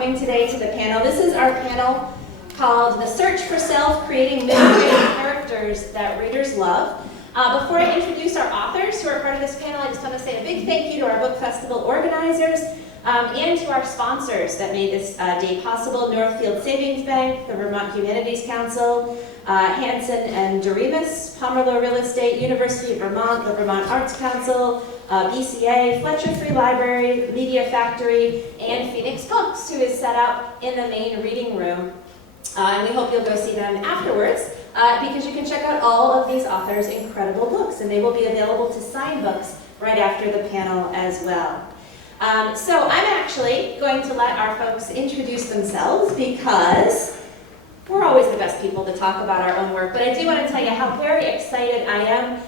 coming today to the panel. This is our panel called The Search for Self, Creating Middle-Grade Characters That Readers Love. Before I introduce our authors who are part of this panel, I just want to say a big thank you to our book festival organizers and to our sponsors that made this day possible: Northfield Savings Bank, the Vermont Humanities Council, Hanson and Doremus, Pomerleau Real Estate, University of Vermont, the Vermont Arts Council, BCA, Fletcher Free Library, Media Factory, and Phoenix Books, who is set up in the main reading room. And we hope you'll go see them afterwards, because you can check out all of these authors' incredible books, and they will be available to sign books right after the panel as well. So I'm actually going to let our folks introduce themselves, because we're always the best people to talk about our own work, but I do want to tell you how very excited I am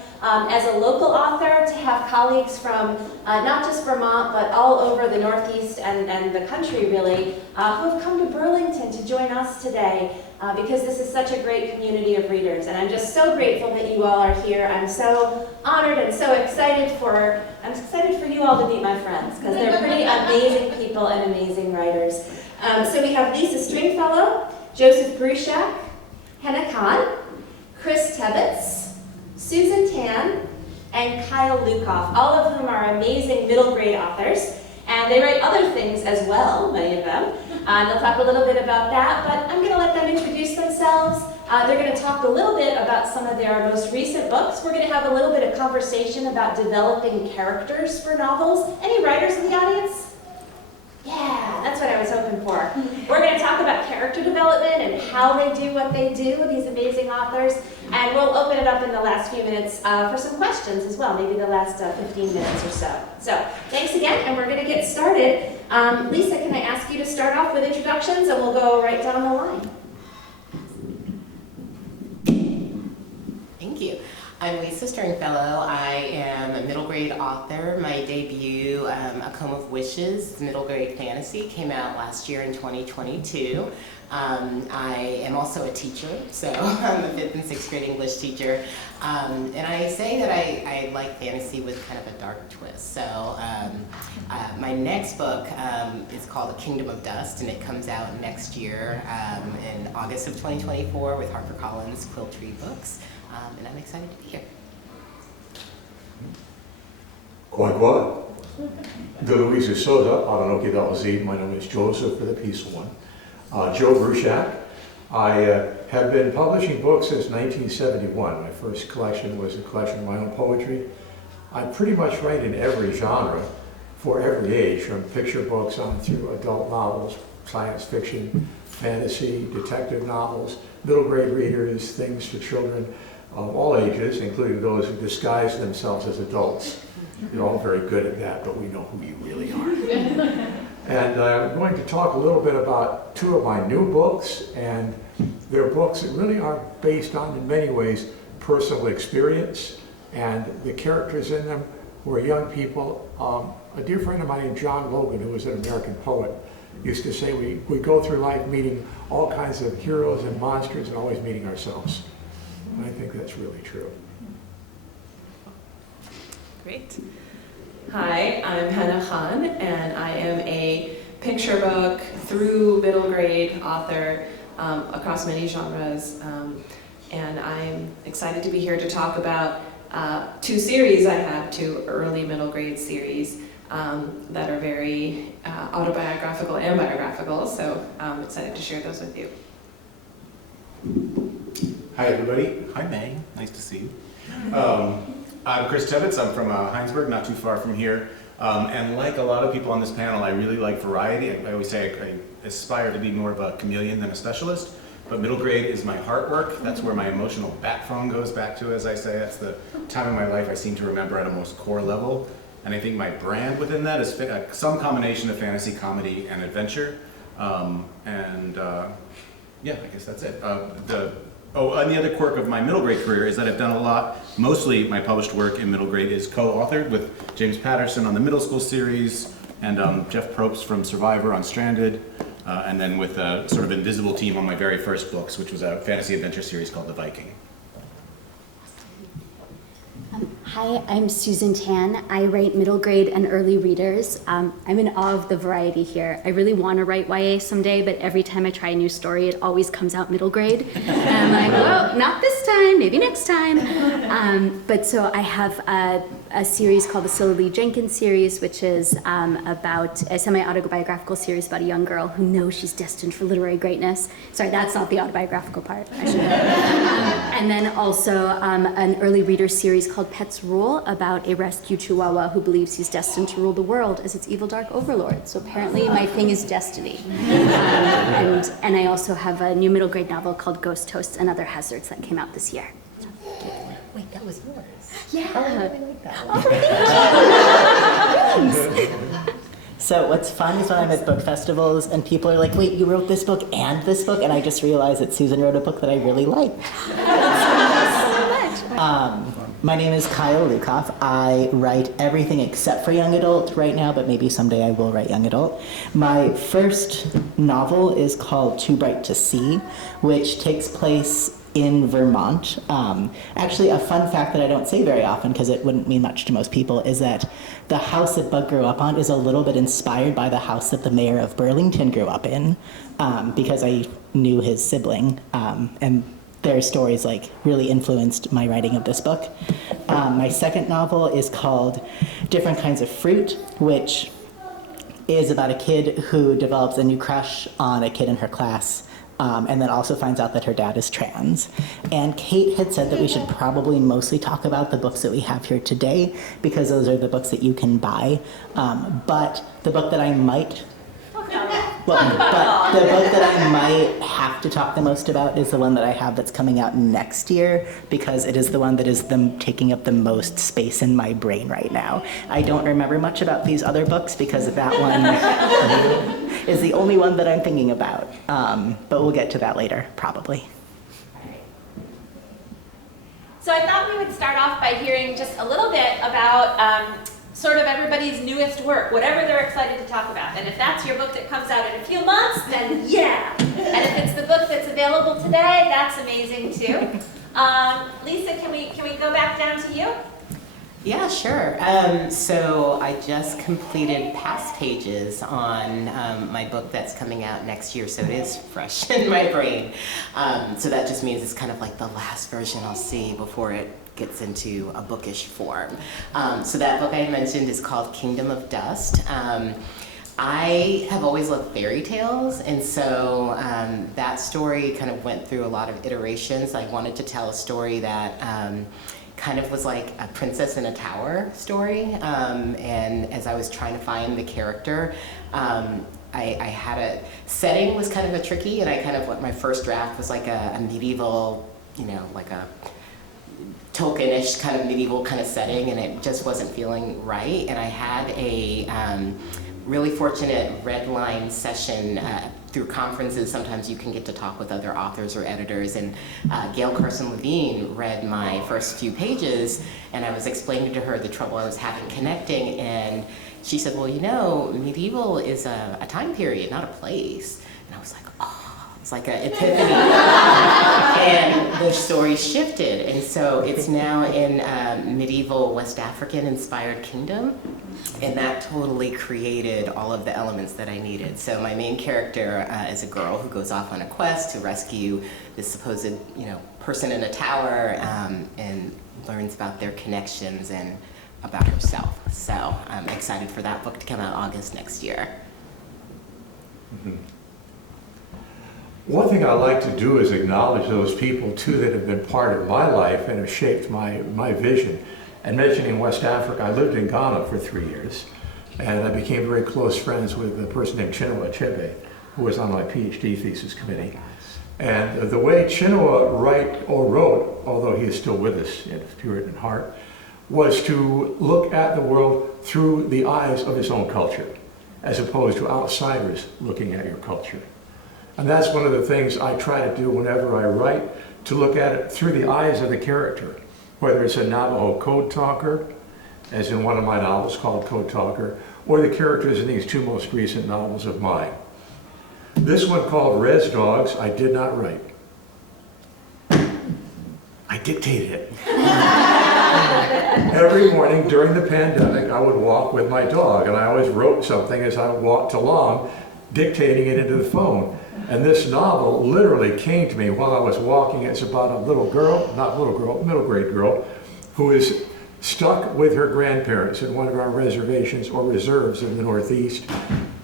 as a local author to have colleagues from not just Vermont, but all over the Northeast and the country, really, who have come to Burlington to join us today, because this is such a great community of readers. And I'm just so grateful that you all are here. I'm so honored and so excited for you all to meet my friends, because they're pretty amazing people and amazing writers. So we have Lisa Stringfellow, Joseph Bruchac, Hena, Chris Tebbetts, Susan Tan, and Kyle Lukoff, all of whom are amazing middle grade authors. And they write other things as well, many of them. They'll talk a little bit about that, but I'm going to let them introduce themselves. They're going to talk a little bit about some of their most recent books. We're going to have a little bit of conversation about developing characters for novels. Any writers in the audience? Yeah, that's what I was hoping for. We're going to talk about character development and how they do what they do, these amazing authors. And we'll open it up in the last few minutes for some questions as well, maybe the last 15 minutes or so. So thanks again, and we're going to get started. Lisa, can I ask you to start off with introductions, and we'll go right down the line. Thank you. I'm Lisa Stringfellow. I am a middle grade author. My debut, A Comb of Wishes, middle grade fantasy, came out last year in 2022. I am also a teacher, so I'm a 5th and 6th grade English teacher. And I say that I like fantasy with kind of a dark twist. So my next book is called A Kingdom of Dust, and it comes out next year in August of 2024 with HarperCollins Quiltree Books. And I'm excited to be here. Quite. De Luisa Soda, I don't know if that was it. My name is Joseph for the peaceful one. Joe Bruchac. I have been publishing books since 1971. My first collection was a collection of my own poetry. I pretty much write in every genre for every age, from picture books on through adult novels, science fiction, fantasy, detective novels, middle grade readers, things for children of all ages, including those who disguise themselves as adults. You're all very good at that, but we know who you really are. And I'm going to talk a little bit about 2 of my new books, and they're books that really are based on, in many ways, personal experience, and the characters in them were young people. A dear friend of mine named John Logan, who was an American poet, used to say we go through life meeting all kinds of heroes and monsters and always meeting ourselves. And I think that's really true. Great. Hi, I'm Hena Khan, and I am a picture book through middle grade author across many genres. And I'm excited to be here to talk about 2 series I have, 2 early middle grade series that are very autobiographical and biographical. So I'm excited to share those with you. Hi everybody. Hi May. Nice to see you. I'm Chris Tebbetts. I'm from Heinsberg, not too far from here. And like a lot of people on this panel, I really like variety. I always say I aspire to be more of a chameleon than a specialist. But middle grade is my heart work. That's where my emotional bat phone goes back to, as I say. That's the time in my life I seem to remember at a most core level. And I think my brand within that is some combination of fantasy, comedy, and adventure. Yeah, I guess that's it. And the other quirk of my middle grade career is that I've done a lot. Mostly my published work in middle grade is co-authored with James Patterson on the middle school series, and Jeff Probst from Survivor on Stranded, and then with a sort of invisible team on my very first books, which was a fantasy adventure series called The Viking. Hi, I'm Susan Tan. I write middle grade and early readers. I'm in awe of the variety here. I really want to write YA someday, but every time I try a new story, it always comes out middle grade. And I'm like, well, not this time, maybe next time. But so I have a series called the Cilla Lee Jenkins series, which is about a semi-autobiographical series about a young girl who knows she's destined for literary greatness. Sorry, that's not the autobiographical part. I should and then also an early reader series called Pets Rule about a rescue chihuahua who believes he's destined to rule the world as its evil dark overlord. So apparently my thing is destiny. And I also have a new middle grade novel called Ghost Toasts and Other Hazards that came out this year. Wait, that was yours. Yeah. Oh, I really like that one. So what's fun is when I'm at book festivals and people are like, wait, you wrote this book and this book? And I just realized that Susan wrote a book that I really like. My name is Kyle Lukoff. I write everything except for young adult right now, but maybe someday I will write young adult. My first novel is called Too Bright to See, which takes place in Vermont. Actually, a fun fact that I don't say very often because it wouldn't mean much to most people is that the house that Bug grew up on is a little bit inspired by the house that the mayor of Burlington grew up in, because I knew his sibling, and their stories like really influenced my writing of this book. My second novel is called Different Kinds of Fruit, which is about a kid who develops a new crush on a kid in her class, and then also finds out that her dad is trans. And Kate had said that we should probably mostly talk about the books that we have here today because those are the books that you can buy. But the book that I might the book that I might have to talk the most about is the one that I have that's coming out next year because it is the one that is taking up the most space in my brain right now. I don't remember much about these other books because that one is the only one that I'm thinking about. But we'll get to that later, probably. So I thought we would start off by hearing just a little bit about sort of everybody's newest work, whatever they're excited to talk about. And if that's your book that comes out in a few months, then yeah. And if it's the book that's available today, that's amazing too. Lisa, can we go back down to you? Yeah, sure. So I just completed past pages on my book that's coming out next year, so it is fresh in my brain. So that just means it's kind of like the last version I'll see before it gets into a bookish form. So that book I mentioned is called Kingdom of Dust. I have always loved fairy tales, and so that story kind of went through a lot of iterations. I wanted to tell a story that kind of was like a princess in a tower story, and as I was trying to find the character, I had a setting was kind of a tricky, and I kind of, my first draft was like a medieval, like a Tolkien-ish kind of medieval kind of setting, and it just wasn't feeling right. And I had a really fortunate red line session through conferences. Sometimes you can get to talk with other authors or editors, and Gail Carson Levine read my first few pages, and I was explaining to her the trouble I was having connecting, and she said, well, medieval is a time period, not a place. And I was like, oh. It's like an epiphany. And the story shifted, and so it's now in medieval West African inspired kingdom, and that totally created all of the elements that I needed. So my main character is a girl who goes off on a quest to rescue this supposed person in a tower, and learns about their connections and about herself. So I'm excited for that book to come out August next year. Mm-hmm. One thing I like to do is acknowledge those people too that have been part of my life and have shaped my vision. And mentioning West Africa, I lived in Ghana for 3 years, and I became very close friends with a person named Chinua Achebe, who was on my PhD thesis committee. And the way Chinua wrote, although he is still with us in spirit and heart, was to look at the world through the eyes of his own culture, as opposed to outsiders looking at your culture. And that's one of the things I try to do whenever I write, to look at it through the eyes of the character, whether it's a Navajo code talker, as in one of my novels called Code Talker, or the characters in these two most recent novels of mine. This one called Red's Dogs, I did not write. I dictated it. Every morning during the pandemic, I would walk with my dog, and I always wrote something as I walked along, dictating it into the phone. And this novel literally came to me while I was walking. It's about a little girl, not little girl, middle grade girl, who is stuck with her grandparents in one of our reservations or reserves in the Northeast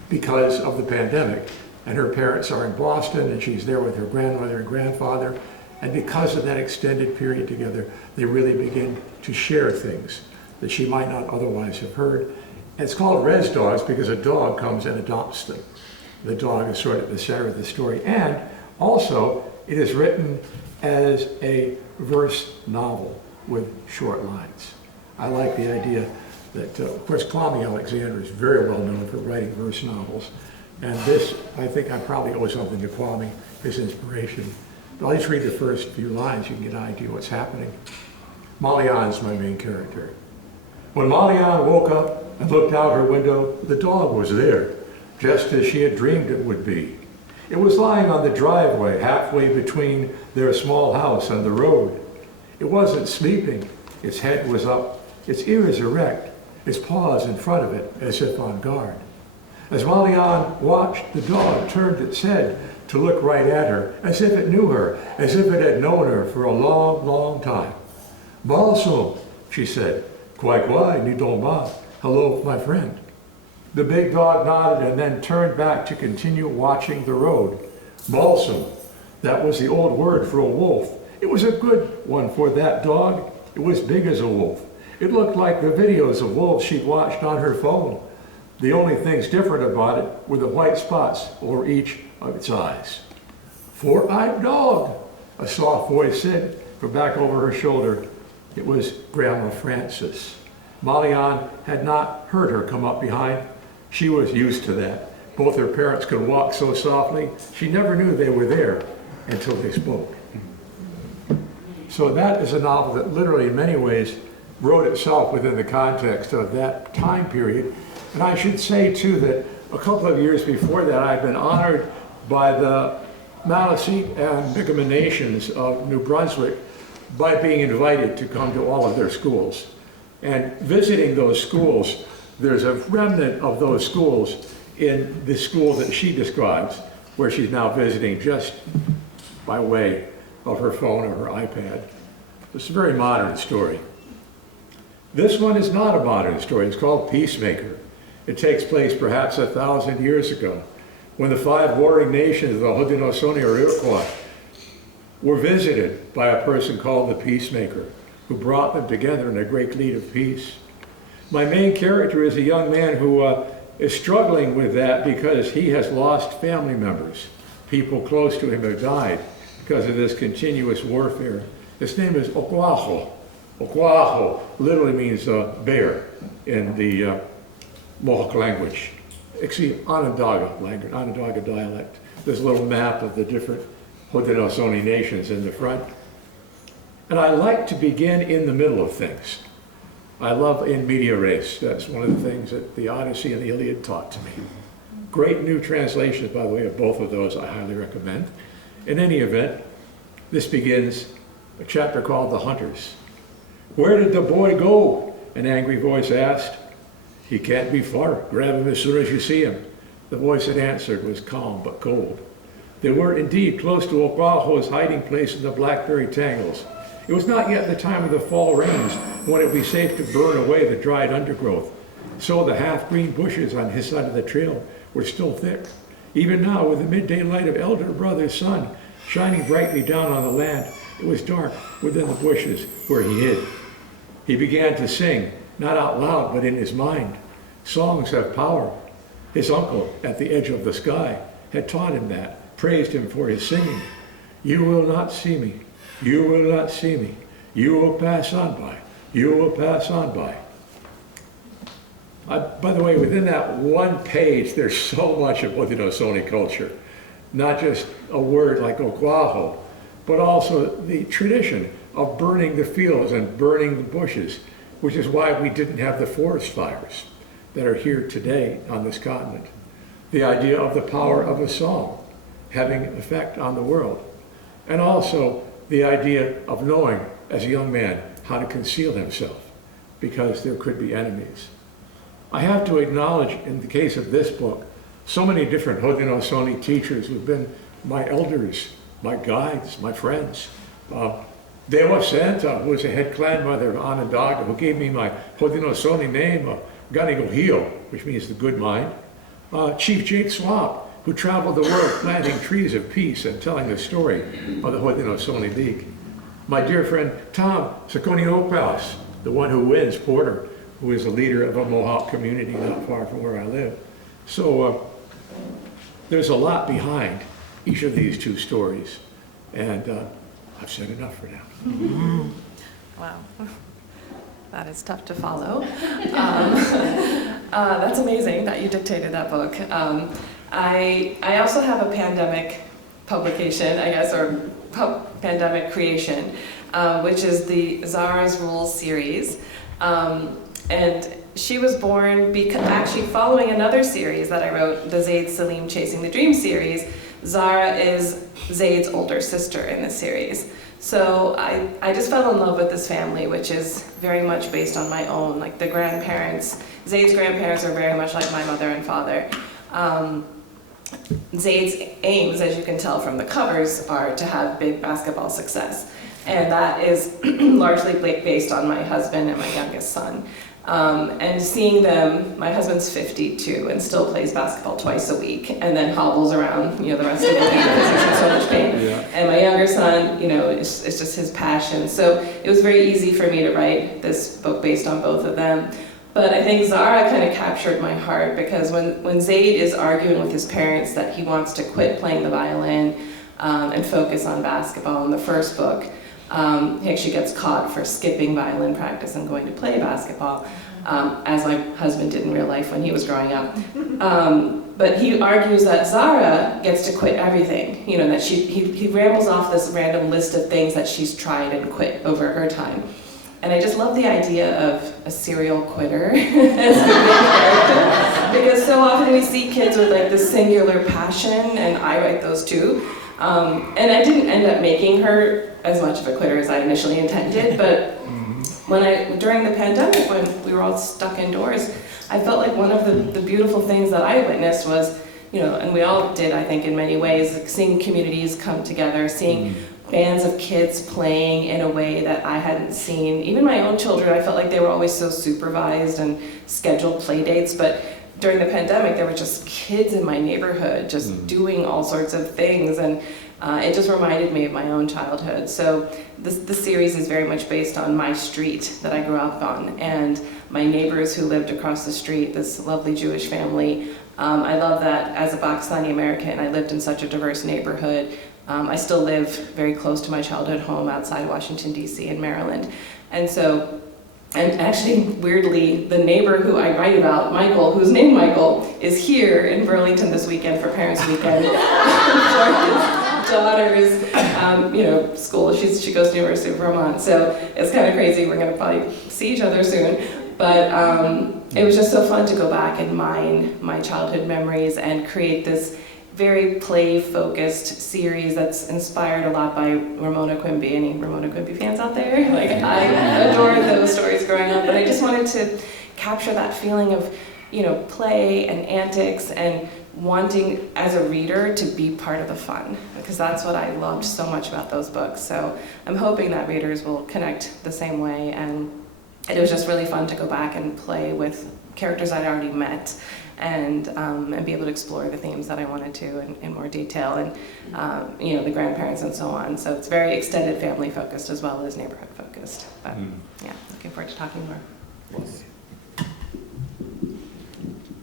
because of the pandemic. And her parents are in Boston, and she's there with her grandmother and grandfather. And because of that extended period together, they really begin to share things that she might not otherwise have heard. And it's called Res Dogs because a dog comes and adopts them. The dog is sort of at the center of the story. And also, it is written as a verse novel with short lines. I like the idea that, of course, Kwame Alexander is very well known for writing verse novels. And this, I think I probably owe something to Kwame, his inspiration. But I'll just read the first few lines, you can get an idea what's happening. Molly-Ann's my main character. When Molly-Ann woke up and looked out her window, the dog was there, just as she had dreamed it would be. It was lying on the driveway, halfway between their small house and the road. It wasn't sleeping. Its head was up, its ears erect, its paws in front of it, as if on guard. As Molly-Ann watched, the dog turned its head to look right at her, as if it knew her, as if it had known her for a long, long time. Balsam, she said. Quite quite, ni donc pas. Hello, my friend. The big dog nodded and then turned back to continue watching the road. Balsam, that was the old word for a wolf. It was a good one for that dog. It was big as a wolf. It looked like the videos of wolves she'd watched on her phone. The only things different about it were the white spots over each of its eyes. Four-eyed dog, a soft voice said from back over her shoulder. It was Grandma Frances. Molly-Ann had not heard her come up behind. She was used to that. Both her parents could walk so softly, she never knew they were there until they spoke. So that is a novel that literally in many ways wrote itself within the context of that time period. And I should say too that a couple of years before that I'd been honored by the Maliseet and Mi'kmaq Nations of New Brunswick by being invited to come to all of their schools. And visiting those schools, there's a remnant of those schools in the school that she describes, where she's now visiting just by way of her phone or her iPad. It's a very modern story. This one is not a modern story. It's called Peacemaker. It takes place perhaps 1,000 years ago, when the 5 warring nations of the Haudenosaunee or Iroquois were visited by a person called the Peacemaker, who brought them together in a great league of peace. My main character is a young man who is struggling with that because he has lost family members. People close to him have died because of this continuous warfare. His name is Okwaho. Okwaho literally means bear in the Mohawk language. Actually, Onondaga language, Onondaga dialect. There's a little map of the different Haudenosaunee nations in the front. And I like to begin in the middle of things. I love in media res. That's one of the things that the Odyssey and the Iliad taught to me. Great new translations, by the way, of both of those I highly recommend. In any event, this begins a chapter called The Hunters. Where did the boy go? An angry voice asked. He can't be far. Grab him as soon as you see him. The voice that answered was calm but cold. They were indeed close to Okwaho's hiding place in the blackberry tangles. It was not yet the time of the fall rains when it would be safe to burn away the dried undergrowth. So the half-green bushes on his side of the trail were still thick. Even now, with the midday light of elder brother's sun shining brightly down on the land, it was dark within the bushes where he hid. He began to sing, not out loud, but in his mind. Songs have power. His uncle at the edge of the sky had taught him that, praised him for his singing. You will not see me. You will not see me. You will pass on by. You will pass on by. By the way, within that one page, there's so much of Haudenosaunee culture. Not just a word like Okwaho, but also the tradition of burning the fields and burning the bushes, which is why we didn't have the forest fires that are here today on this continent. The idea of the power of a song having an effect on the world. And also the idea of knowing, as a young man, how to conceal himself. because there could be enemies. I have to acknowledge, in the case of this book, so many different Haudenosaunee teachers who've been my elders, my guides, my friends. Dewa Santa, who was a head clan mother of Onondaga, who gave me my Haudenosaunee name, Ganigohio, which means the good mind. Chief Jake Swap, who traveled the world planting trees of peace and telling the story of the Haudenosaunee League. My dear friend Tom Sakoniopas, the one who wins, Porter, who is a leader of a Mohawk community not far from where I live. So there's a lot behind each of these two stories, and I've said enough for now. Wow. That is tough to follow. That's amazing that you dictated that book. I also have a pandemic publication, I guess, or pandemic creation, which is the Zara's Rules series. And she was born actually following another series that I wrote, the Zaid Salim Chasing the Dream series. Zara is Zaid's older sister in this series. So I just fell in love with this family, which is very much based on my own. Like the grandparents, Zaid's grandparents are very much like my mother and father. Zaid's aims, as you can tell from the covers, are to have big basketball success. And that is largely based on my husband and my youngest son. And seeing them, my husband's 52 and still plays basketball twice a week and then hobbles around, the rest of the week because he's in so much pain. Yeah. And my younger son, it's just his passion. So it was very easy for me to write this book based on both of them. But I think Zara kind of captured my heart because when Zaid is arguing with his parents that he wants to quit playing the violin and focus on basketball in the first book, he actually gets caught for skipping violin practice and going to play basketball, as my husband did in real life when he was growing up. But he argues that Zara gets to quit everything, that he rambles off this random list of things that she's tried and quit over her time. And I just love the idea of a serial quitter as a main character, because so often we see kids with like this singular passion, and I write those too. And I didn't end up making her as much of a quitter as I initially intended, but during the pandemic, when we were all stuck indoors, I felt like one of the beautiful things that I witnessed was, and we all did, I think, in many ways, like seeing communities come together, seeing bands of kids playing in a way that I hadn't seen. Even my own children, I felt like they were always so supervised and scheduled play dates, but during the pandemic, there were just kids in my neighborhood just doing all sorts of things, and it just reminded me of my own childhood. So this series is very much based on my street that I grew up on, and my neighbors who lived across the street, this lovely Jewish family. I love that as a Pakistani American, I lived in such a diverse neighborhood. I still live very close to my childhood home outside Washington, D.C. in Maryland. And actually, weirdly, the neighbor who I write about, Michael, who's named Michael, is here in Burlington this weekend for Parents' Weekend for his daughter's, school. She goes to University of Vermont, so it's kind of crazy. We're going to probably see each other soon. But it was just so fun to go back and mine my childhood memories and create this very play-focused series that's inspired a lot by Ramona Quimby. Any Ramona Quimby fans out there? Like, I adored those stories growing up, but I just wanted to capture that feeling of, play and antics and wanting, as a reader, to be part of the fun, because that's what I loved so much about those books. So I'm hoping that readers will connect the same way, and it was just really fun to go back and play with characters I'd already met, and be able to explore the themes that I wanted to in more detail, and the grandparents and so on. So it's very extended family focused as well as neighborhood focused. But yeah, looking forward to talking more.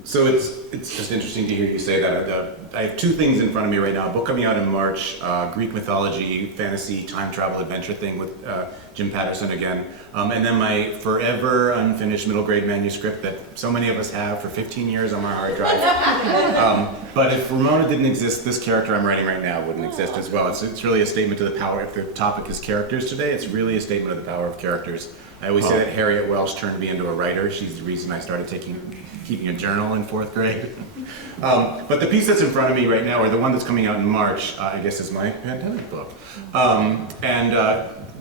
So it's just interesting to hear you say that. I have two things in front of me right now. A book coming out in March, Greek mythology, fantasy, time travel adventure thing with Jim Patterson again. And then my forever unfinished middle grade manuscript that so many of us have for 15 years on our hard drive. But if Ramona didn't exist, this character I'm writing right now wouldn't exist as well. It's really a statement to the power. If the topic is characters today, it's really a statement of the power of characters. I always say that Harriet Welsh turned me into a writer. She's the reason I started keeping a journal in 4th grade. But the piece that's in front of me right now, or the one that's coming out in March, I guess is my pandemic book.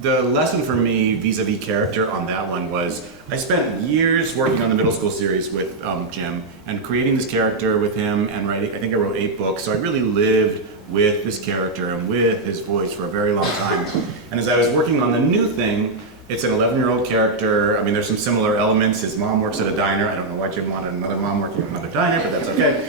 the lesson for me vis-a-vis character on that one was I spent years working on the middle school series with Jim and creating this character with him and writing, I think I wrote 8 books, so I really lived with this character and with his voice for a very long time. And as I was working on the new thing, it's an 11-year-old character. I mean, there's some similar elements. His mom works at a diner. I don't know why Jim wanted another mom working at another diner, but that's okay.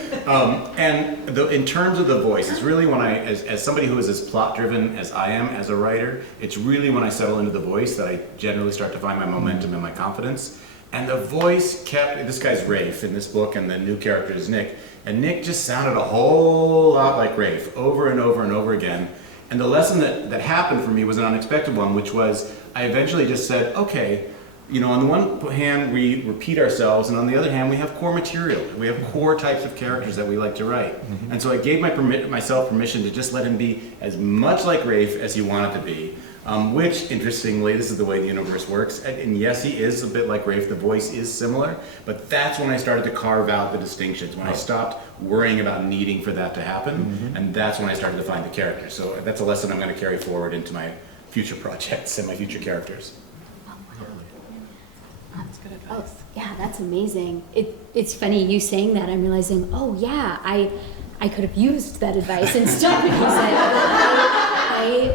In terms of the voice, it's really when as somebody who is as plot-driven as I am as a writer, it's really when I settle into the voice that I generally start to find my momentum and my confidence. And the voice this guy's Rafe in this book, and the new character is Nick. And Nick just sounded a whole lot like Rafe over and over and over again. And the lesson that happened for me was an unexpected one, which was I eventually just said, okay, on the one hand, we repeat ourselves, and on the other hand, we have core material. We have core types of characters that we like to write. Mm-hmm. And so I gave myself permission to just let him be as much like Rafe as he wanted to be, which, interestingly, this is the way the universe works. And yes, he is a bit like Rafe. The voice is similar, but that's when I started to carve out the distinctions, when I stopped worrying about needing for that to happen, mm-hmm. and that's when I started to find the character. So that's a lesson I'm going to carry forward into my future projects and my future characters. That's good advice. Oh, yeah, that's amazing. It's funny you saying that. I'm realizing, oh yeah, I could have used that advice and still because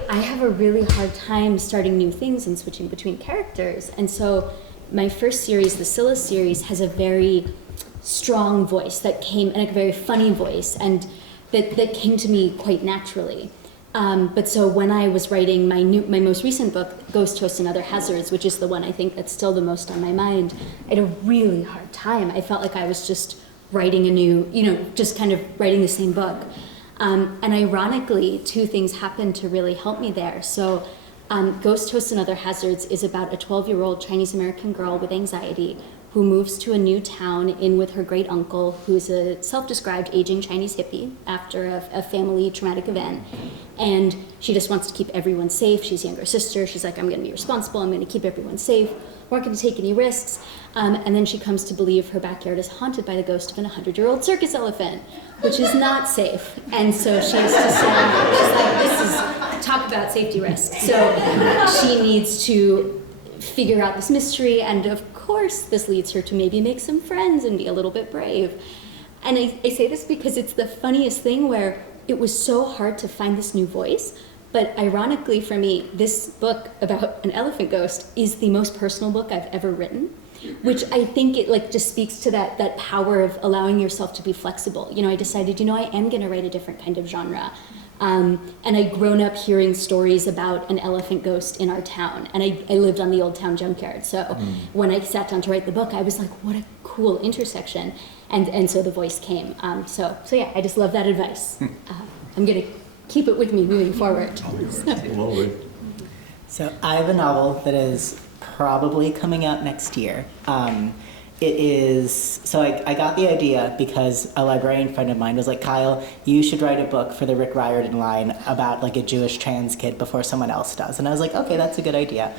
I have a really hard time starting new things and switching between characters. And so my first series, the Scylla series, has a very strong voice that came, and a very funny voice, and that came to me quite naturally. But so when I was writing my most recent book, Ghost, Toasts, and Other Hazards, which is the one I think that's still the most on my mind, I had a really hard time. I felt like I was just writing a new, just kind of writing the same book. And ironically, 2 things happened to really help me there. So Ghost, Toasts, and Other Hazards is about a 12-year-old Chinese-American girl with anxiety who moves to a new town in with her great uncle, who's a self-described aging Chinese hippie after a family traumatic event. And she just wants to keep everyone safe. She's a younger sister. She's like, I'm going to be responsible. I'm going to keep everyone safe. We're not going to take any risks. And then she comes to believe her backyard is haunted by the ghost of an 100-year-old circus elephant, which is not safe. And so she has to say, she's like, this is, talk about safety risk. So she needs to figure out this mystery, and of course this leads her to maybe make some friends and be a little bit brave. And I say this because it's the funniest thing, where it was so hard to find this new voice, but ironically for me, this book about an elephant ghost is the most personal book I've ever written, which I think it just speaks to that power of allowing yourself to be flexible. I decided, I am going to write a different kind of genre. And I'd grown up hearing stories about an elephant ghost in our town, and I lived on the Old Town Junkyard. So when I sat down to write the book, I was like, what a cool intersection. And so the voice came. So yeah, I just love that advice. I'm going to keep it with me moving forward. So I have a novel that is probably coming out next year. It is, so I got the idea because a librarian friend of mine was like, Kyle, you should write a book for the Rick Riordan line about like a Jewish trans kid before someone else does. And I was like, okay, that's a good idea.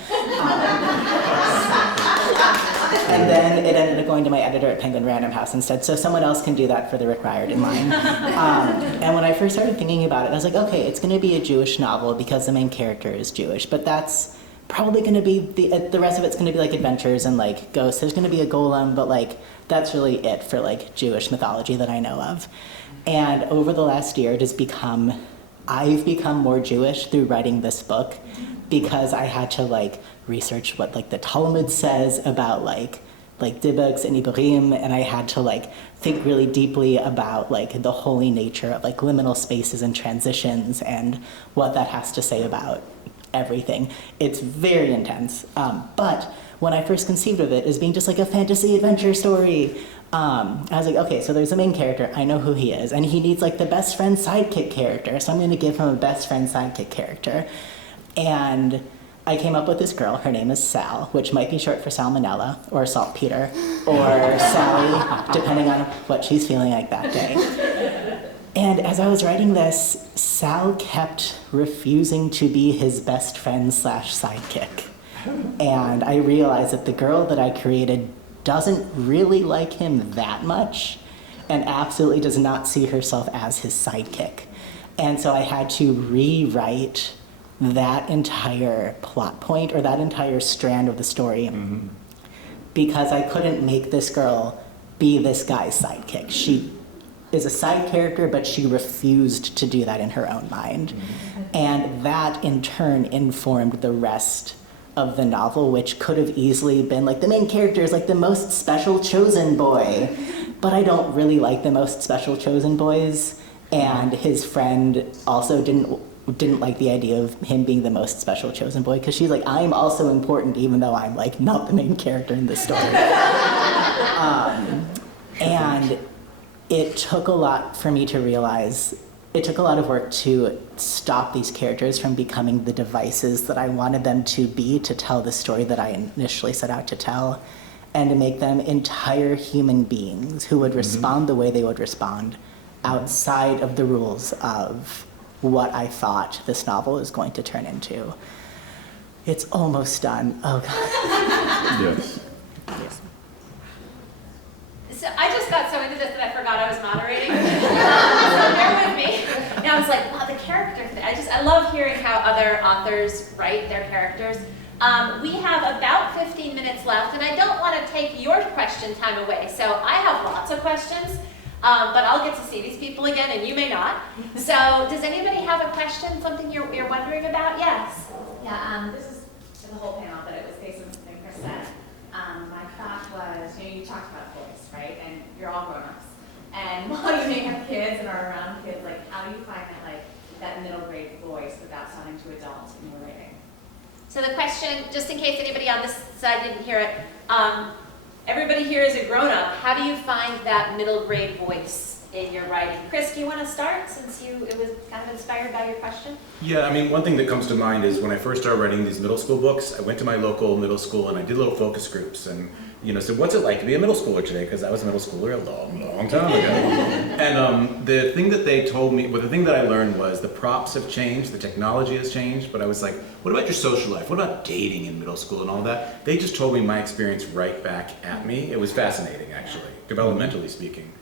And then it ended up going to my editor at Penguin Random House instead, so someone else can do that for the Rick Riordan line. And when I first started thinking about it, I was like, okay, it's going to be a Jewish novel because the main character is Jewish, but that's probably going to be, the rest of it's going to be like adventures and like ghosts. There's going to be a golem, but like that's really it for like Jewish mythology that I know of. And over the last year, I've become more Jewish through writing this book, because I had to like research what like the Talmud says about like Tebbetts and Ibrahim, and I had to like think really deeply about like the holy nature of like liminal spaces and transitions and what that has to say about everything. It's very intense, but when I first conceived of it as being just like a fantasy adventure story, I was like, okay, so there's a main character, I know who he is, and he needs like the best friend sidekick character, so I'm going to give him a best friend sidekick character. And I came up with this girl, her name is Sal, which might be short for salmonella, or saltpeter, or Sally, depending on what she's feeling like that day. And as I was writing this, Sal kept refusing to be his best friend / sidekick. And I realized that the girl that I created doesn't really like him that much, and absolutely does not see herself as his sidekick. And so I had to rewrite that entire plot point or that entire strand of the story because I couldn't make this girl be this guy's sidekick. She is a side character, but she refused to do that in her own mind. And that in turn informed the rest of the novel, which could have easily been like the main character is like the most special chosen boy, but I don't really like the most special chosen boys. And his friend also didn't like the idea of him being the most special chosen boy because she's like, I'm also important even though I'm like not the main character in this story. And it took a lot for me to realize, it took a lot of work to stop these characters from becoming the devices that I wanted them to be to tell the story that I initially set out to tell, and to make them entire human beings who would respond the way they would respond outside of the rules of what I thought this novel is going to turn into. It's almost done. Oh, God. Yes. So I just got so into this that I forgot I was moderating. So bear with me. And I was like, wow, the character thing. I love hearing how other authors write their characters. We have about 15 minutes left, and I don't want to take your question time away. So I have lots of questions, but I'll get to see these people again, and you may not. So does anybody have a question, something you're wondering about? Yes. Yeah, this is to the whole panel, but it was based on something Chris said. My thought was, you talked about voice, right? And you're all grown-ups. And while you may have kids and are around kids, like, how do you find that middle grade voice without sounding too adult in your writing? So the question, just in case anybody on this side didn't hear it, everybody here is a grown-up. How do you find that middle grade voice in your writing? Chris, do you want to start since it was kind of inspired by your question? Yeah, I mean, one thing that comes to mind is when I first started writing these middle school books, I went to my local middle school and I did little focus groups and, said, what's it like to be a middle schooler today? Because I was a middle schooler a long, long time ago. And the thing that they told me, the thing that I learned was the props have changed, the technology has changed, but I was like, what about your social life? What about dating in middle school and all that? They just told me my experience right back at me. It was fascinating, actually, developmentally speaking.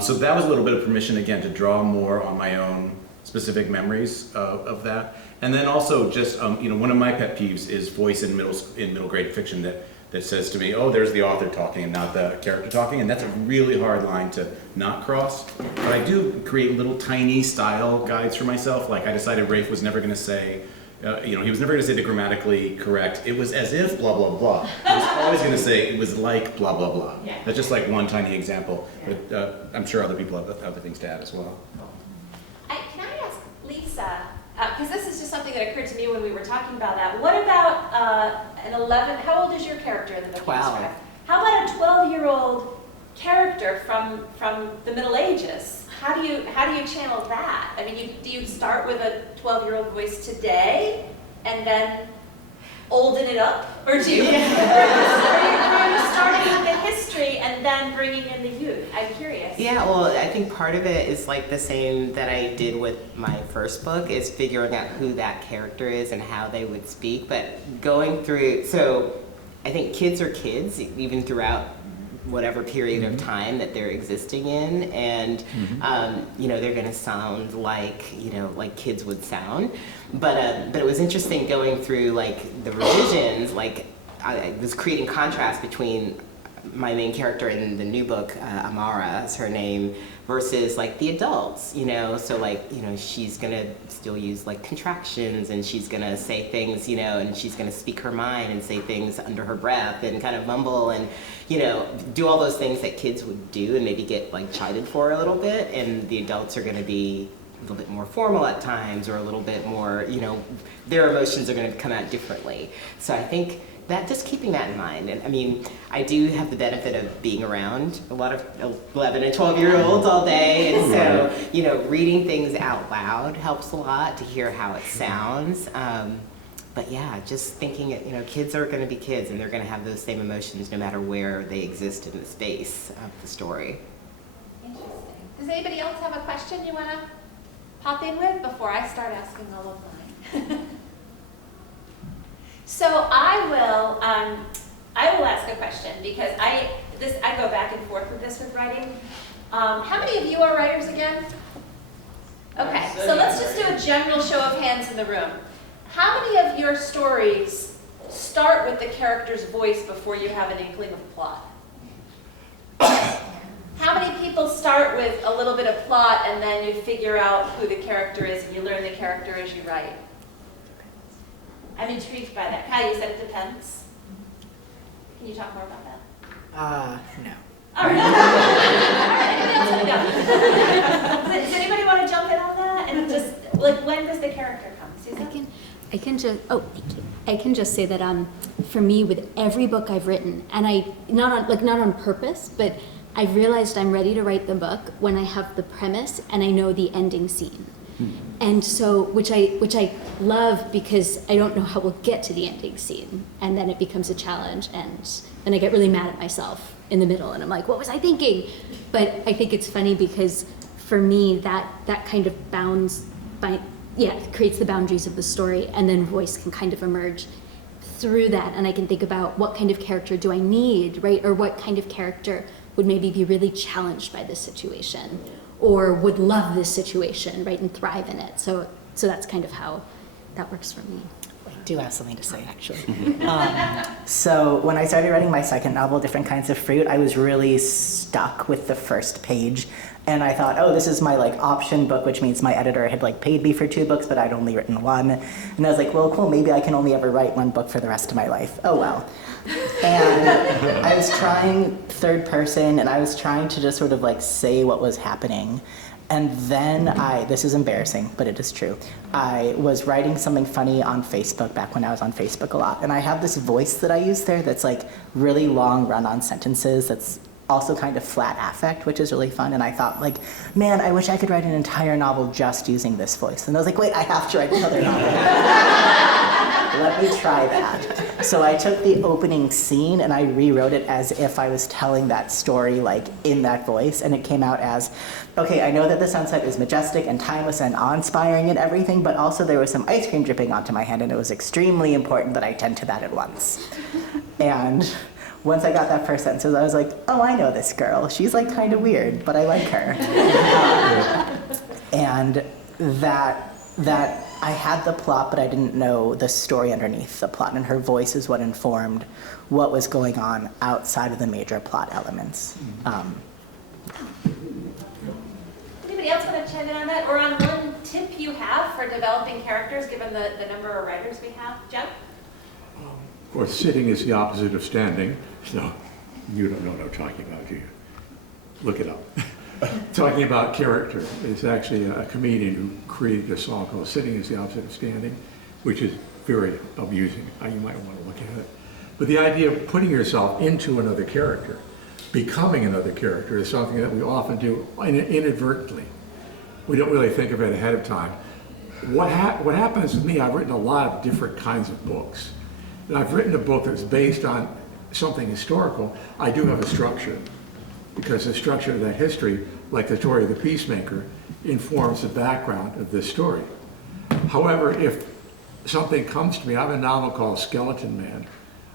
So that was a little bit of permission, again, to draw more on my own specific memories of that. And then also just, one of my pet peeves is voice in middle grade fiction that says to me, oh, there's the author talking and not the character talking, and that's a really hard line to not cross. But I do create little tiny style guides for myself. Like I decided Rafe was never going to say, he was never going to say the grammatically correct, it was as if blah, blah, blah. He was always going to say it was like blah, blah, blah. Yeah. That's just like one tiny example, but I'm sure other people have other things to add as well. Can I ask Lisa, because this is just something that occurred to me when we were talking about that. What about an 11, how old is your character in the book? 12. How about a 12-year-old character from the Middle Ages? How do you channel that? I mean, do you start with a 12-year-old voice today and then olden it up? Or do you, or are you starting with the history and then bringing in the youth? I'm curious. Yeah, well, I think part of it is like the same that I did with my first book, is figuring out who that character is and how they would speak. But going through, so I think kids are kids, even throughout whatever period of time that they're existing in, and they're going to sound like like kids would sound. But it was interesting going through like the revisions. Like I was creating contrast between my main character in the new book, Amara is her name, versus like the adults, so like, she's gonna still use like contractions, and she's gonna say things, and she's gonna speak her mind and say things under her breath and kind of mumble and, do all those things that kids would do and maybe get like chided for a little bit, and the adults are gonna be a little bit more formal at times, or a little bit more, their emotions are gonna come out differently. So I think that just keeping that in mind. And I mean, I do have the benefit of being around a lot of 11 and 12-year-olds all day, and so reading things out loud helps a lot to hear how it sounds. But yeah, just thinking kids are going to be kids, and they're going to have those same emotions no matter where they exist in the space of the story. Interesting. Does anybody else have a question you want to pop in with before I start asking all of mine? So I will ask a question, because I go back and forth with this with writing. How many of you are writers again? Okay, so let's just do a general show of hands in the room. how many of your stories start with the character's voice before you have an inkling of plot? How many people start with a little bit of plot and then you figure out who the character is and you learn the character as you write? I'm intrigued by that. Kai, you said it depends. Can you talk more about that? No. All right. All right. Anybody else want to go? Does anybody want to jump in on that? And just, like, when does the character come? Susan? I can just, oh, thank you. I can just say that for me, with every book I've written, and not on purpose, but I've realized I'm ready to write the book when I have the premise and I know the ending scene. And so, which I love, because I don't know how we'll get to the ending scene, and then it becomes a challenge, and then I get really mad at myself in the middle, and I'm like, what was I thinking? But I think it's funny because for me, that kind of creates the boundaries of the story, and then voice can kind of emerge through that, and I can think about what kind of character do I need, right? Or what kind of character would maybe be really challenged by this situation, or would love this situation, right, and thrive in it. So that's kind of how that works for me. I do have something to say, actually. So when I started writing my second novel, Different Kinds of Fruit, I was really stuck with the first page. And I thought, oh, this is my option book, which means my editor had paid me for 2 books, but I'd only written 1. And I was like, well, cool, maybe I can only ever write 1 book for the rest of my life. Oh, well. And I was trying third person, and I was trying to just sort of say what was happening. And then this is embarrassing, but it is true. I was writing something funny on Facebook back when I was on Facebook a lot. And I have this voice that I use there that's really long run-on sentences that's also kind of flat affect, which is really fun. And I thought, man, I wish I could write an entire novel just using this voice. And I was like, wait, I have to write another novel. Let me try that. So I took the opening scene and I rewrote it as if I was telling that story in that voice. And it came out as, okay, I know that the sunset is majestic and timeless and awe-inspiring and everything, but also there was some ice cream dripping onto my hand, and it was extremely important that I tend to that at once. And once I got that first sentence, I was like, oh, I know this girl. She's kind of weird, but I like her. And that I had the plot, but I didn't know the story underneath the plot. And her voice is what informed what was going on outside of the major plot elements. Anybody else want to chime in on that? Or on one tip you have for developing characters, given the number of writers we have? Joe? Of course, sitting is the opposite of standing. So you don't know what I'm talking about, do you? Look it up. Talking about character. It's actually a comedian who created a song called Sitting is the Opposite of Standing, which is very amusing. You might want to look at it. But the idea of putting yourself into another character, becoming another character, is something that we often do inadvertently. We don't really think of it ahead of time. What happens to me, I've written a lot of different kinds of books. And I've written a book that's based on something historical. I do have a structure, because the structure of that history, like the story of the Peacemaker, informs the background of this story. However, if something comes to me, I have a novel called Skeleton Man.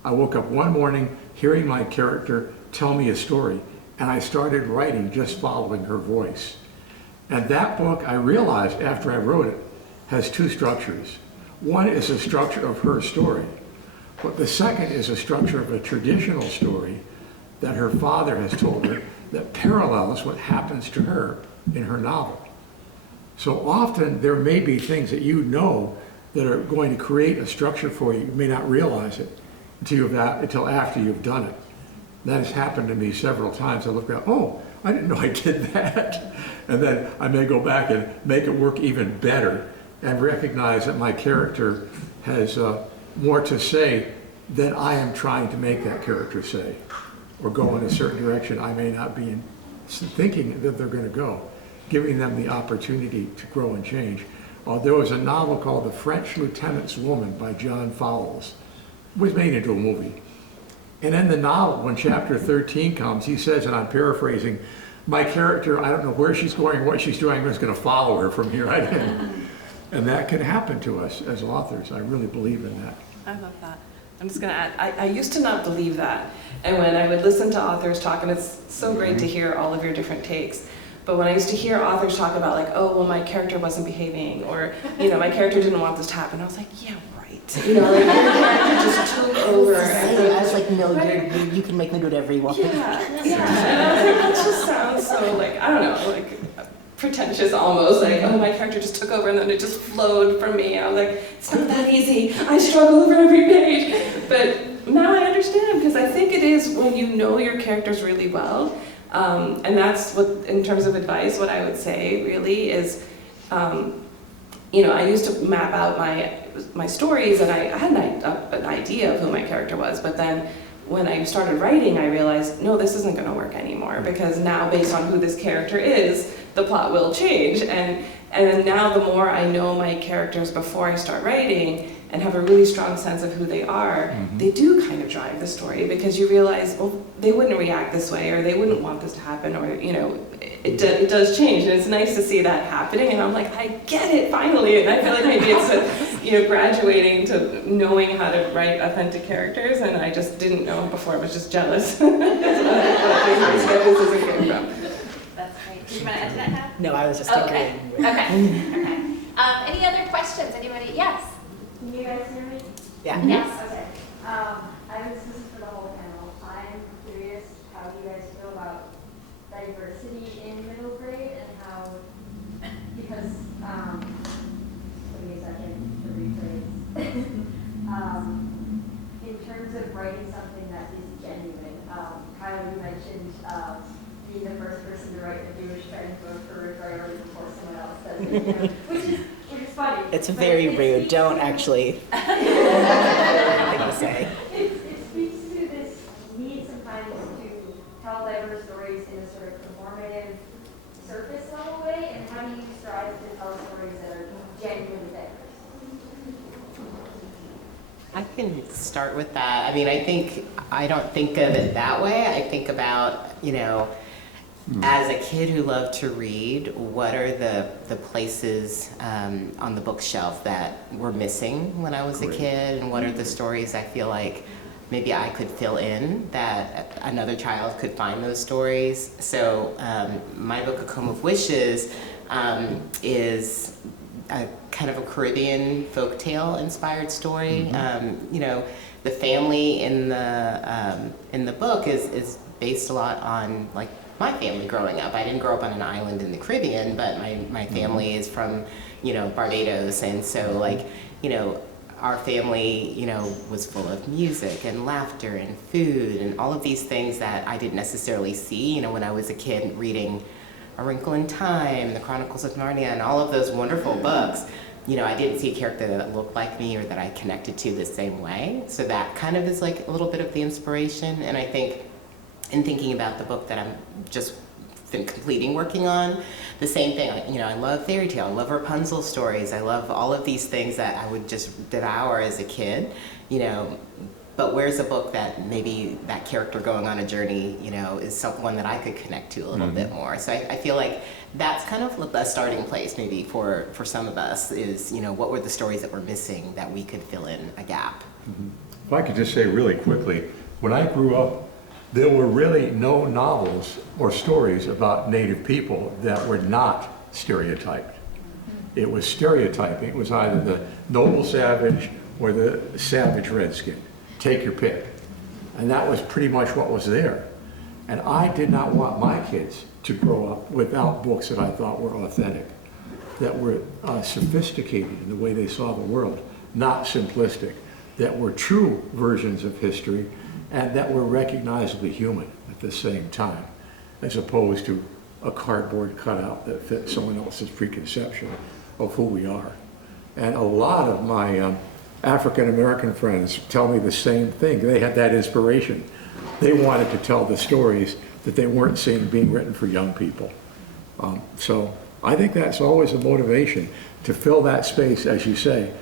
I woke up one morning hearing my character tell me a story, and I started writing just following her voice. And that book, I realized after I wrote it, has 2 structures. One is the structure of her story, but the second is a structure of a traditional story that her father has told her that parallels what happens to her in her novel. So often there may be things that you know that are going to create a structure for you. You may not realize it until after you've done it. That has happened to me several times. I look around, oh, I didn't know I did that. And then I may go back and make it work even better and recognize that my character has more to say than I am trying to make that character say, or go in a certain direction I may not be thinking that they're going to go, giving them the opportunity to grow and change. There was a novel called The French Lieutenant's Woman by John Fowles. It was made into a movie. And in the novel, when chapter 13 comes, he says, and I'm paraphrasing, my character, I don't know where she's going, what she's doing, I'm just going to follow her from here on in. And that can happen to us as authors. I really believe in that. I love that. I'm just going to add, I used to not believe that. And when I would listen to authors talk, and it's so great to hear all of your different takes, But when I used to hear authors talk about like, oh, well, my character wasn't behaving, or, you know, my character didn't want this to happen, I was like, yeah, right. You know, like, your character just took over. I was like, no, you can make me do whatever you want. Yeah. And I was like, that just sounds so, like, I don't know, like, pretentious almost, like, oh, my character just took over and then it just flowed from me. I was like, it's not that easy. I struggle over every page. But now I understand, because I think it is when you know your characters really well, and that's what, in terms of advice, what I would say really is, you know, I used to map out my stories, and I had an idea of who my character was, but then when I started writing, I realized, no, this isn't going to work anymore, because now, based on who this character is, the plot will change. And now the more I know my characters before I start writing and have a really strong sense of who they are, they do kind of drive the story, because you realize, well, they wouldn't react this way, or they wouldn't want this to happen, or, you know, it does change, and it's nice to see that happening, and I'm like, I get it, finally, and I feel like maybe it's, you know, graduating to knowing how to write authentic characters, and I just didn't know before, I was just jealous. That's what my skepticism came from. That's great. Did you want to add to that, Hannah? No, I was just Okay. agreeing with Okay. Any other questions? Anybody? Yes. Can you guys hear me? Yeah. Yes. Okay. This is for the whole panel. I'm curious how you guys feel about diversity in middle grade, and how, because, give me a second to rephrase. In terms of writing something that is genuine, Kyle, you mentioned being the first person to write a Jewish trend book for a priority before someone else does it, you know, which is funny. It's But very it rude. speaks Don't to- actually. Thing to say. It speaks to this need sometimes to tell diverse stories in a sort of performative, surface level way, and how do you strive to tell stories that are genuinely diverse? I can start with that. I mean, I don't think of it that way. I think about, you know, as a kid who loved to read, what are the places on the bookshelf that were missing when I was a kid, and what are the stories I feel like maybe I could fill in that another child could find those stories. So my book, A Comb of Wishes, is a kind of a Caribbean folktale inspired story. You know, the family in the book is based a lot on like my family growing up. I didn't grow up on an island in the Caribbean, but my family is from, you know, Barbados, and so like, you know, our family, you know, was full of music and laughter and food and all of these things that I didn't necessarily see, you know, when I was a kid reading A Wrinkle in Time, The Chronicles of Narnia, and all of those wonderful books. You know, I didn't see a character that looked like me or that I connected to the same way. So that kind of is like a little bit of the inspiration. And I think in thinking about the book that I'm just completing working on, the same thing. You know, I love fairy tale, I love Rapunzel stories, I love all of these things that I would just devour as a kid, you know. But where's a book that maybe that character going on a journey, you know, is one that I could connect to a little bit more. So I feel like that's kind of the starting place maybe for some of us is, you know, what were the stories that were missing that we could fill in a gap. If I could just say really quickly, when I grew up, there were really no novels or stories about Native people that were not stereotyped. It was stereotyping. It was either the noble savage or the savage redskin. Take your pick. And that was pretty much what was there. And I did not want my kids to grow up without books that I thought were authentic, that were sophisticated in the way they saw the world, not simplistic, that were true versions of history, and that were recognizably human at the same time, as opposed to a cardboard cutout that fit someone else's preconception of who we are. And a lot of my African-American friends tell me the same thing. They had that inspiration. They wanted to tell the stories that they weren't seeing being written for young people. So I think that's always a motivation, to fill that space, as you say,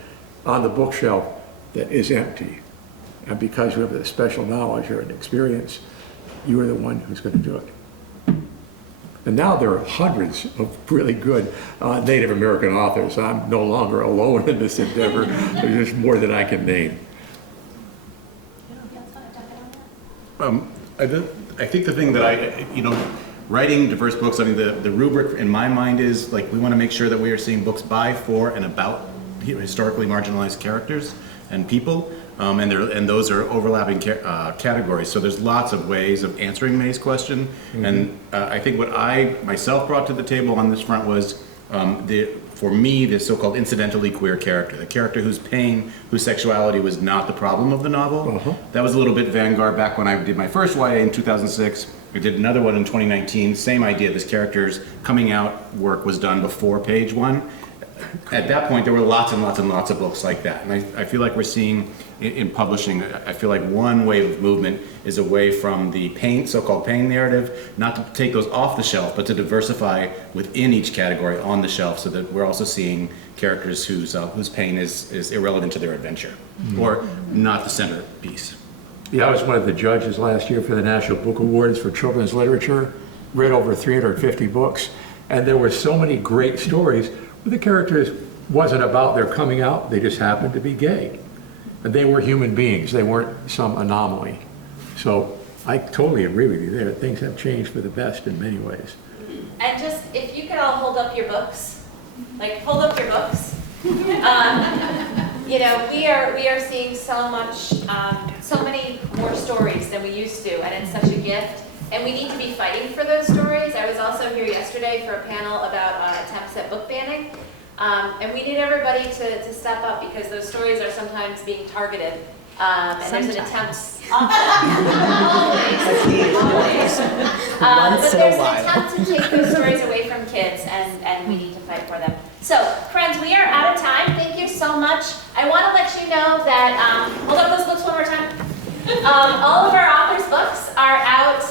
on the bookshelf that is empty. And because you have that special knowledge or an experience, you are the one who's going to do it. And now there are hundreds of really good Native American authors. I'm no longer alone in this endeavor. There's more than I can name. I think the thing that I, you know, writing diverse books, I mean, the rubric in my mind is like we want to make sure that we are seeing books by, for, and about historically marginalized characters and people, and those are overlapping categories. So there's lots of ways of answering May's question, and I think what I myself brought to the table on this front was for me, the so-called incidentally queer character, the character whose pain, whose sexuality was not the problem of the novel. That was a little bit vanguard back when I did my first YA in 2006. I did another one in 2019, same idea. This character's coming out work was done before page 1. At that point, there were lots and lots and lots of books like that. And I feel like we're seeing in publishing, I feel like one wave of movement is away from the pain, so-called pain narrative, not to take those off the shelf, but to diversify within each category on the shelf so that we're also seeing characters whose pain is irrelevant to their adventure or not the centerpiece. Yeah, I was one of the judges last year for the National Book Awards for Children's Literature, read over 350 books, and there were so many great stories where the characters wasn't about their coming out, they just happened to be gay. And they were human beings, they weren't some anomaly. So I totally agree with you there. Things have changed for the best in many ways. And just, if you could all hold up your books, like hold up your books. You know, we are seeing so much, so many more stories than we used to, and it's such a gift. And we need to be fighting for those stories. I was also here yesterday for a panel about attempts at book banning. And we need everybody to step up because those stories are sometimes being targeted. And there's an attempt, always. But there's an attempt to take those stories away from kids, and we need to fight for them. So, friends, we are out of time. Thank you so much. I want to let you know that, hold up those books one more time. All of our authors' books are out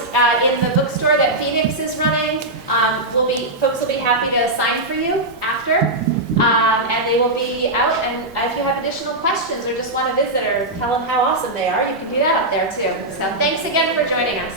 in the bookstore that Phoenix is running. Folks will be happy to sign for you after. And they will be out, and if you have additional questions or just want to visit or tell them how awesome they are, you can do that up there too. So thanks again for joining us.